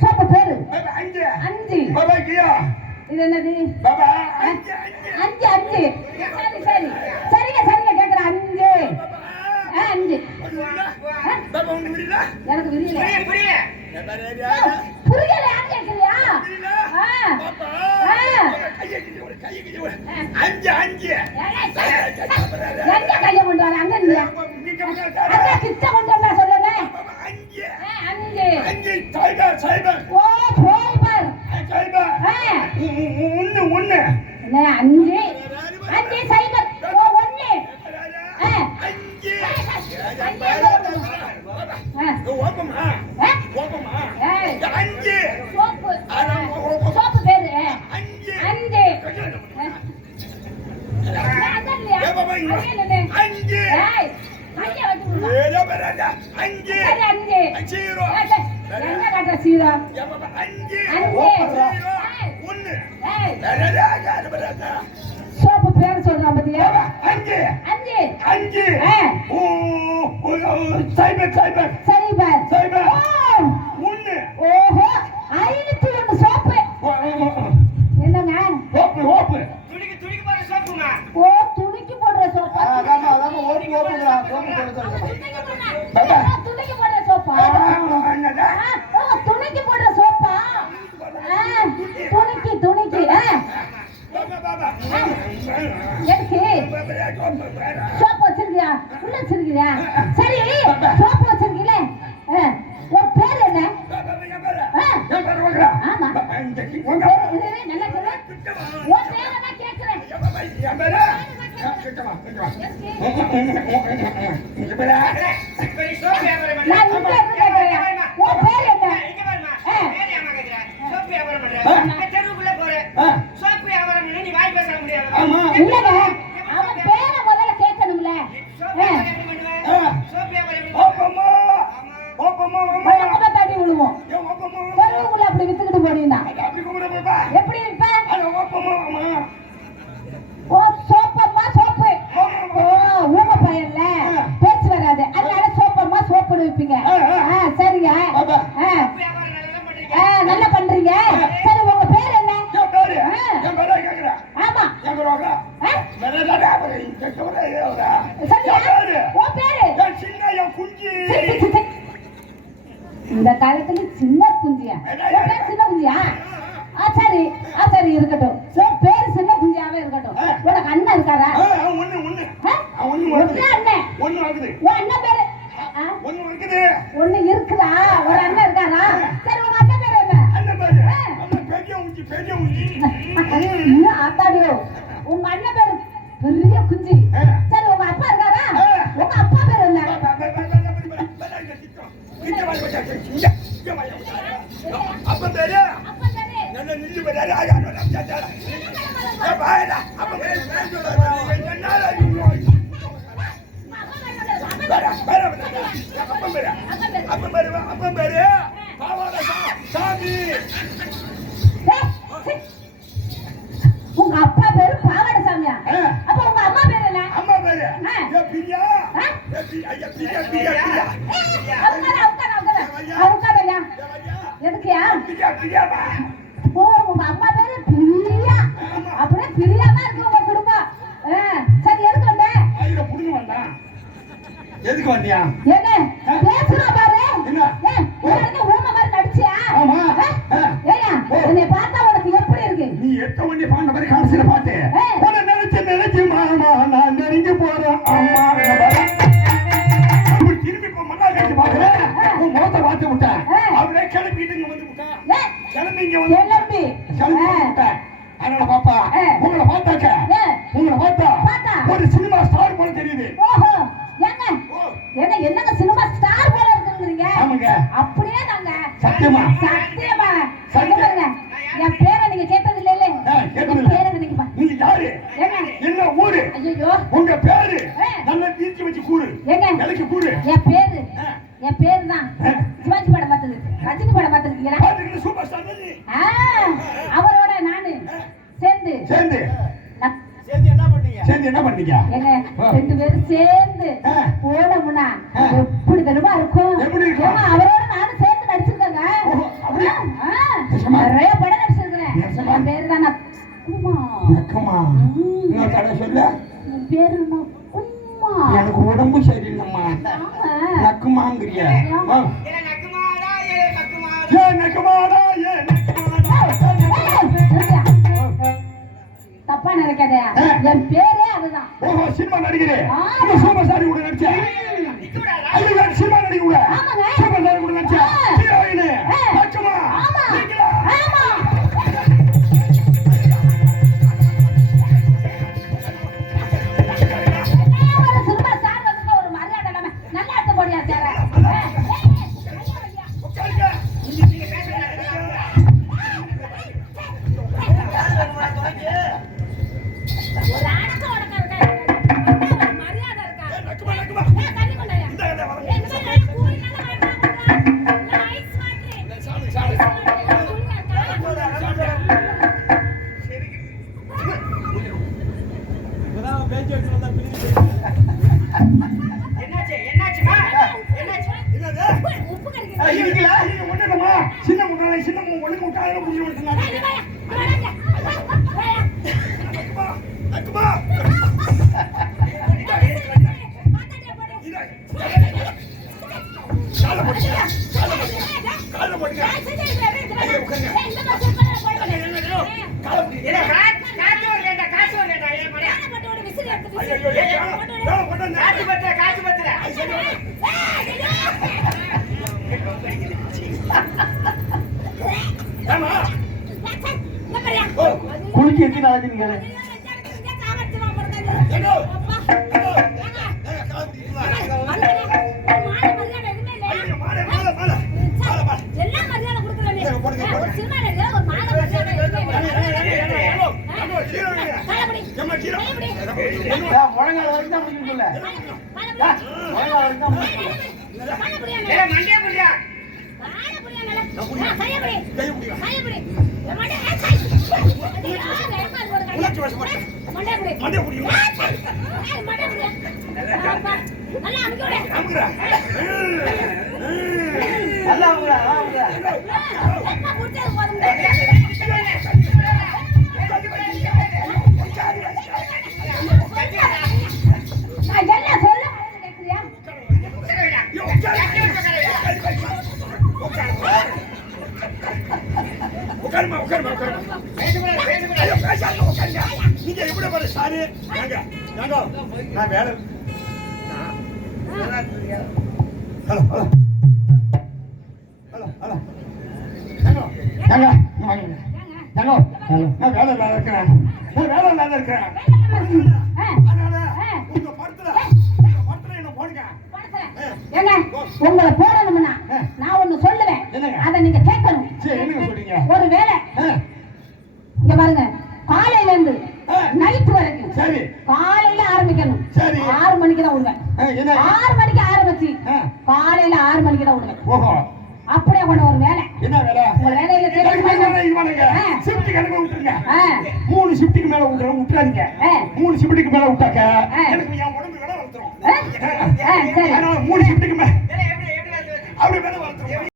Soap பேரு அஞ்சு அஞ்சு பாபா கியா இது என்னது பாபா அஞ்சு அஞ்சு அஞ்சு சரி சரி சரிங்க சரிங்க கேக்குறேன் அஞ்சு அஞ்சு பாபா உங்களுக்கு புரியல எனக்கு புரியல புரியல புரியல யார் கேக்குறியா பாபா கையை அஞ்சு அஞ்சு எங்க கையை கொண்டு வர அங்க இல்லையா அங்க கிட்ட கொண்டு வந்தா சொல்லுங்க அஞ்சு அஞ்சு அஞ்சு சைபர் சைபர் ஓ சைபர் சைபர் ஒன்னு என்ன அஞ்சு அஞ்சு சைபர் ஓ ஒன்னு அஞ்சு ஓப்பமா ஓப்பமா அஞ்சு சோப்பு சோப்பு பேரு அஞ்சு அஞ்சு அஞ்சு அஞ்சு அஞ்சு சீரோ என்ன கட்ட சீரோ அஞ்சு ஒன்னு சோப்பு பேர் சொல்றான் பத்தியா அஞ்சு அஞ்சு அஞ்சு சைபர் சைபர் சைபர் சைபர் ஒன்னு ஓஹோ 501 சோப்பு என்னங்க ஓப்பு ஓப்பு துணிக்கு போற சோப்புங்க ஓ துணிக்கு போடுற சோப்பு ஆமா ஓப்பு ஓப்புங்கடா சோப்பு துணிக்கு போடுற சோப்பா ஓ துணிக்கு போடுற சோப்பா துணிக்கு எதுக்கு சோப்பு வச்சிருக்கியா உள்ள வச்சிருக்கியா சரி சோப்பு வச்சிருக்கீல உன் பேர் என்ன ஆமா நல்லா சொல்லு உன் பேர் என்ன கேட்கிறேன் பெரிய சோப்பு வியாபாரம் நான் இங்க இருந்து கேட்கிறேன் உன் பேர் என்ன இங்க பாருமா பேர் ஏமா கேக்குற சோப்பு வியாபாரம் பண்ற தெருவுக்குள்ள போற சோப்பு வியாபாரம் பண்ணி நீ வாய் பேச முடியாது இல்லங்க அவன் பேரை முதல்ல கேட்கணும்ல சோப்பு வியாபாரம் ஓப்பமா ஓப்பமா மொத்தமா தாடி விழுவோம் தெருவுக்குள்ள அப்படி வித்துக்கிட்டு போனீங்கன்னா எப்படி இருப்ப ஓ சோப்பம்மா சோப்பு ஓ ஊம பையன்ல பேச்சு வராது அதனால சோப்பம்மா சோப்புன்னு வைப்பீங்க சரிங்க நல்லா பண்றீங்க சரி உங்க பேர் என்ன ஆமா உன் பேரு இந்த காலத்துல சின்ன குஞ்சியா சின்ன குஞ்சியா சரி சரி இருக்கட்டும் பேரு சின்ன குஞ்சியாவே இருக்கட்டும் உனக்கு அண்ணன் இருக்காரா அண்ணன் உன் அண்ணன் பேரு ஒண்ணு இருக்குதா ஒரு அண்ணன் இருக்காரா சரி உங்க அண்ணன் பேரு என்ன ஆத்தாடியோ உங்க அண்ணன் பேரு பெரிய குஞ்சி சரி உங்க அப்பா இருக்காரா உங்க அப்பா பேரு என்ன அப்ப பேரு நல்ல நின்று பேரு அப்ப பேரு சாமி உங்க அப்பா பேரு பாவாடை சாமியா அப்ப உங்க அம்மா பேரு என்ன அம்மா பேரு பிரியா எதுக்குயா பிரியாமா ஓ உங்க அம்மா பேரு பிரியா அப்படியே பிரியாமா இருக்கு உங்க குடும்பம் சரி எதுக்கு வந்த புடுங்க வந்தான் எதுக்கு வந்தியா என்ன பேசுறா பாரு என்ன ஊம மாதிரி நடிச்சியா ஏயா என்னை பார்த்தா உனக்கு எப்படி இருக்கு நீ எத்த வண்டி பாண்ட மாதிரி காமிச்சிட பாட்டு உன்னை நினைச்சு மாமா நான் நெருங்கி போறேன் அம்மா திரும்பி இப்போ மண்ணா கழிச்சு பாக்குறேன் உன் முகத்தை பார்த்து விட்டேன் அவரே கிளம்பிட்டு இங்க வந்து விட்டேன் கிளம்பி இங்க வந்து கிளம்பி விட்டேன் அதனால பாப்பா உங்களை பார்த்தா ஒரு சினிமா ஸ்டார் போல தெரியுது ஓஹோ என்னங்க சினிமா ஸ்டார் போல இருக்குறீங்க ஆமாங்க அப்படியே நாங்க சத்தியமா பாருங்க என் பேரை நீங்க கேட்டது இல்ல பேரை நீங்க யாரு என்ன ஊரு ஐயோ உங்க பேரு நல்ல தீர்ச்சி வச்சு கூறு எனக்கு கூறு என் பேரு தான் சிவாஜி படம் பார்த்தது ரஜினி படம் பார்த்திருக்கீங்களா சூப்பர் ஸ்டார் அவரோட நானு சேர்ந்து என்ன பண்ணீங்க ஏங்க ரெண்டு பேரும் சேர்ந்து போனோம்னா எப்படி தெரியுமா இருக்கும் அவரோட நானும் சேர்ந்து நடிச்சிருக்கேங்க நிஜமா? நிறைய படம் நடிச்சிருக்கிறேன். நிஜமா? என் பேரு தான் நக்குமா. நக்கமா? இன்னொரு தடவை சொல்லு. என் பேரு நக்குமா. எனக்கு உடம்பு சரியில்லைம்மா. நக்குமாங்கிறிய ஏ நக்குமாடா ஏ நக்குமாடா ஏ நக்கமாடா ஏ நக்கமாடா. தப்பா நினைக்காத. என் பேரே அதுதான். ஓஹோ, சினிமா நடிகரே. ஆமா. சூப்பர் ஸ்டார் கூட நடிச்ச. நிக்குடாடா ஐயோ, சினிமா நடிகை கூட. ஆமாங்க. சூப்பர் ஸ்டார் கூட நடிச்ச. ஹீரோயின். நக்கமா. ஆமா. நீங்களா? ஆமா. ஒரு சினிமா ஸ்டார் வந்து ஒரு மரியாதை இல்லாம நல்லா எடுத்து போடியா சேர. உட்காருங்க. நீங்க பேசுறீங்க ஒரு அடக்கம் ஒடக்கம் இருக்கா? ஒரு மரியாதை இருக்கா? நக்கமா நக்கமா. தண்ணி கொண்டாயா. இந்த இந்த வர. இந்த மாதிரி கூலி நல்லா வாட்டா ஐஸ் வாட்டர். சாமி சாமி. என்னாச்சு என்னாச்சுமா என்னாச்சு என்னது? உப்பு கறிக்கு. இருக்கல. நீங்க ஒண்ணுமா? சின்ன முட்டாளை சின்ன ஒண்ணு முட்டாளை புடிச்சு விட்டுனாங்க. நக்கமா. நக்கமா. கால போடுங்க. கால போடுங்க. கால போடுங்க. ஐயோ, உட்காருங்க. கால போடுங்க. ஏ காசு வரலடா காசு வரலடா ஏ மரியா ஐயோ, கால போடுங்க. காசு பத்தல ஏமா? குளிக்க எத்தி நாளைக்கு நீங்க ஏங்கோ. கால போடுங்க. ஐயோ, மாலை மாலை மாலை. மாலை மாலை. முழங்கால வரைக்கும் தான் முடியும் சொல்ல முழங்கால வரைக்கும் தான் முடியும் ஏ மண்டியா புடியா கை புடிங்க. உனக்கு வசமா. மண்டை புடிங்க. அமுக்குறா. நல்லா அவங்களா அவங்களா நான் என்ன சொல்ல வரேன்னு கேக்குறியா? உட்காருமா உட்காருமா உட்காருமா. ஐயோ, பேசாம உட்காருங்க. நீங்க எப்படி பாரு சாரு? ஏங்க ஏங்க நான் வேலை. Hello hello hello hello. ஏங்க ஏங்க வாங்க. ஏங்க நான் வேலை இல்லாத இருக்கிறேன். நான் வேலை இல்லாத இருக்கிறேன். அதனால உங்க படத்துல என்ன போடுங்க. ஏங்க உங்களை போடணும்னா நான் ஒண்ணு சொல்லுவேன். என்னங்க? அதை நீங்க கேட்கணும். சரி, என்னங்க சொல்றீங்க? ஒரு வேலை இங்க பாருங்க, காலையில இருந்து நைட் வரைக்கும் சரி காலையில ஆரம்பிக்கணும். சரி. 6 மணிக்கு தான் விடுவேன். என்ன? 6 மணிக்கு ஆரம்பிச்சு காலையில 6 மணிக்கு தான் விடுவேன். ஓஹோ, அப்படியே கொண்ட ஒரு வேலை. என்ன வேலை? உங்க வேலையில ஷிஃப்ட் கணக்கு விட்டுருங்க. 3 ஷிஃப்ட்டுக்கு மேல விட்டுறாதீங்க. 3 ஷிஃப்ட்டுக்கு மேல விட்டாக்க எனக்கு என் உடம்பு வேலை வளர்த்துரும். சரி. அதனால 3 ஷிஃப்ட்டுக்கு மேல எப்படி எப்படி அப்படி வேலை வளர்த்துரும்.